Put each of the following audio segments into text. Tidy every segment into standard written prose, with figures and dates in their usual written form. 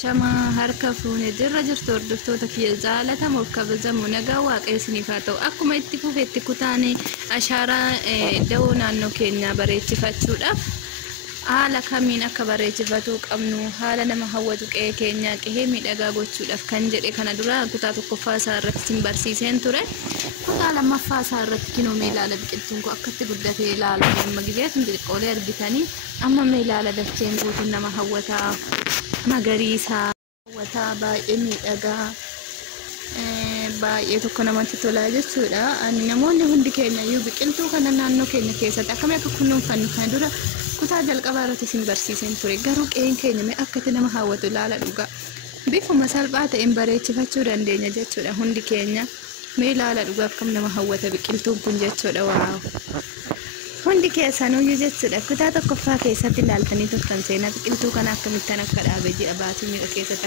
Shama harka fuune jirra jirtu hordoftoota kiyya jaalatamuuf kabajamu nagaa waaqayyo isiniif haa ta'u. Akkuma itti fufeetti kutaane ashaaraa da'oo naannoo keenyaa bareechifachuudhaaf haala kamiin akka bareechifachuu qabnu haala nama hawwatu qe'ee keenyaa qe'ee miidhagaa gochuudhaaf kan jedhe kana dura kutaa tokkoffaa isaa irratti sin barsiiseen ture. Kutaa lammaffaa isaa irratti kinoo mee ilaala biqiltuun kun akkatti guddatee ilaala amma gizeetiin xixiqqoolee argitanii amma mee ilaala dacheen guutuun nama hawwataa magariisa hawwataa baay'ee miidhagaa baay'ee tokko namatti tolaa jechuudha. Ani namoonni hundi keenya iyyuu biqiltuu kana naannoo keenya keessatti akkamiin akka kunuunfannu kana dura kutaa jalqabaa irratti sin barsiiseen ture. Garuu qe'een keenya mee akkatti nama hawwatu ilaala dhugaa bifuma salphaa ta'een bareechifachuu dandeenya jechuudha hundi keenya. Mee ilaala dhugaa akkam nama hawwata biqiltuun kun jechuudha. Waaw hundi keessanuu jechuudha kutaa tokkoffaa keessatti ilaaltanii turtan seenaa biqiltuu kana akkamittan akka dhaabe ji'a baatii miidha keessatti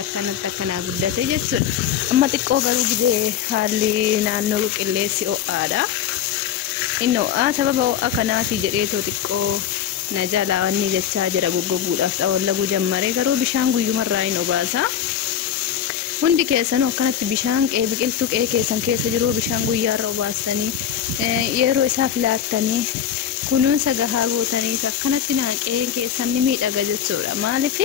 akkanaa guddate jechuudha. Amma xiqqoo garuu gidee haalli naannoo qilleensi ho'aadha. Inni ho'aa sababa ho'a kanaati jedheetoo xiqqoo na jalaa wanni jechaa jira goggoguudhaaf xawallaguu jammaree garuu bishaan guyyumarraa hin obaasa. Hundi keessanuu akkanatti bishaan qe'ee biqiltuu qe'ee keessan keessa jiru bishaan guyyaarra obaastanii yeroo isaaf laattanii kunuunsa gahaa gootanii akkanatti qe'een keessan ni miidhaga jechuudha. Maaliif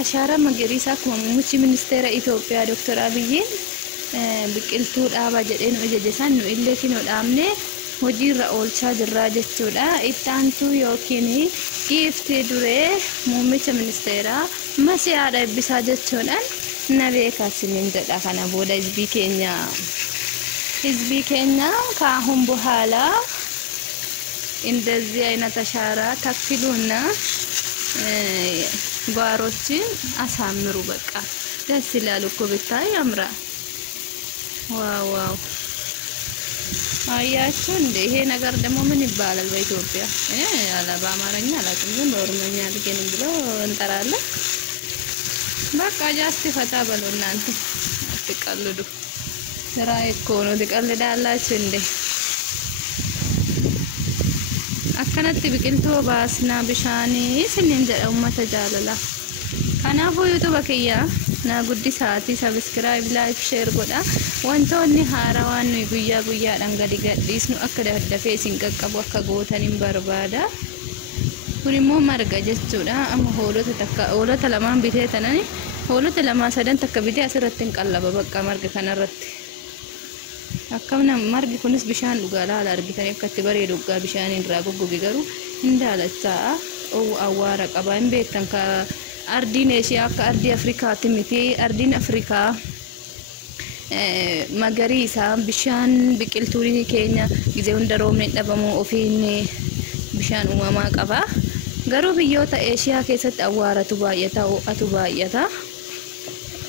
ashaaraa magariisaa akkuma muummichi ministeera Itoophiyaa Dr. Abiyyiin biqiltuu dhaabaa jedheen ajaje san nu illee kinoo dhaabne hojiirra oolchaa jirraa jechuudha. Ittaantuu yookiin dhiiftee duree muummicha ministeeraa Masiyaadha eebbisaa jechuudhaan na beekasiniin jedha. Kana booda ህዝቢ ኬኛ ከአሁን በኋላ እንደዚህ አይነት አሻራ ተክሉና ጓሮችን አሳምሩ። በቃ ደስ ይላል እኮ ብታይ ያምራል። ዋው ዋው አያችሁ እንዴ! ይሄ ነገር ደግሞ ምን ይባላል በኢትዮጵያ? አላ በአማርኛ አላውቅም ግን በኦሮምኛ ልገን ብሎ እንጠራለን። በቃ ጃስቲ ፈታ በሉ እናንተ አትቀልዱ። ስራ እኮ ነው ትቀልዳላችሁ እንዴ? akkanatti biqiltuu baasnaa bishaanii isiniin jedha uummata jaalala. Kanaafuu YouTube kiyya na guddisaati subscribe like share godha. Wantoonni haarawaan nuyi guyyaa guyyaadhaan gadi gadhiisnu akka daddafee isin qaqqabu akka gootan hin barbaada. Kun immoo marga jechuudha. Amma hoolota lamaan bitee tanani hoolota lama sadan takka bitee asirratti hin qallaba bakka marga kanarratti. Akkamna margi kunis bishaan dhugaa laala argitanii akkatti bareedu dhugaa bishaan irraa goggoge garuu hin daalachaa awwaara qaba. Hin beektan ka ardiin Eeshiyaa akka ardii Afrikaatti miti. Ardiin Afrikaa magariisa bishaan biqiltuun keenya gizee hunda roobni dhabamu ofiin bishaan uumamaa qaba. Garuu biyyoota Eeshiyaa keessatti awwaaratu baay'ata ho'atu baay'ata.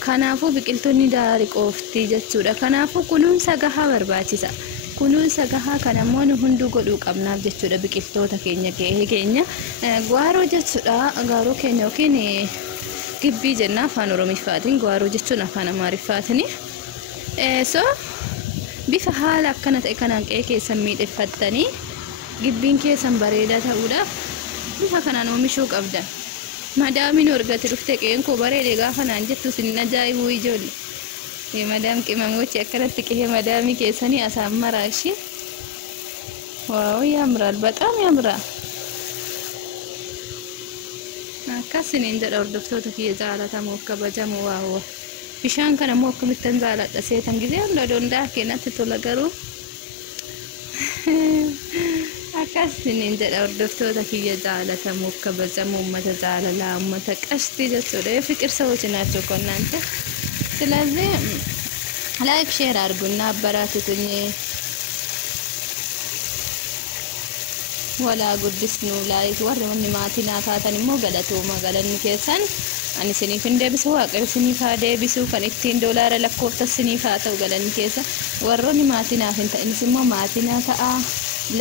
Kanaafuu biqiltoonni daarii qofti jechuudha. Kanaafuu kunuunsa gahaa barbaachisa. Kunuunsa gahaa kana immoo nu hunduu godhuu qabnaaf jechuudha. Biqiltoota keenya qe'ee keenya gwaaroo jechuudha. Gwaaroo keenya yookiin gibbii jenna afaan Oromiffaatiin. Gwaaroo jechuun afaan Amaariffaatiin. So bifa haala akkana ta'e kanaan qe'ee keessan miidheffattanii gibbiin keessan bareedaa ta'uudhaaf bifa kanaan oomishuu qabdan. Madaamin argate dhufte qe'een koo bareede gaafa naan jettu sin ajaa'ibuu ijoollee. Madaam qimamochi akkanatti qe'ee madaamii keessanii asaammaraa ishee. Waaw yaamraal በጣም ያምራል። akkasiniin jedha hordoftoota kiyya jaalatamoo kabajamoo waaw. Bishaan kana immoo akkamittan jaaladha seetan gizee hunda dondaa keenatti tola garuu. Akkasiniin jedha hordoftoota kiyya jaalatamoo kabajamoo uummata jaalalaa uummata qashtii jechuudha. የፍቅር ሰዎች ናቸው እኮ እናንተ። ስለዚህ ላይክ ሼር አድርጉና አበራቱኝ። ወላ ጉድስኑ ላይክ ወርወን ማቲና ታተን ሞ ገለቶማ ገለኒ keessan ani sinif indeebisu waaqayyo sinif deebisu kan ittiin doolaara lakkoofta sinif taa'u galanni keessa warroonni maatinaaf hin ta'in immoo maatina ta'a.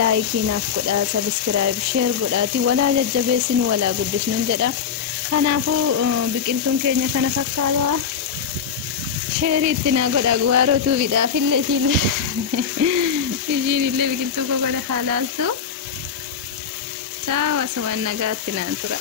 Like naaf godha subscribe share godhaati walaa jajjabeessinu walaa guddisnu jedha. Kanaafuu biqiltuun keenya kana fakkaata. Share itti na godha gwaarootu bidhaaf illee ishiin illee biqiltuu kana halaaltu. Ciao, asumaan nagaatti naan tura.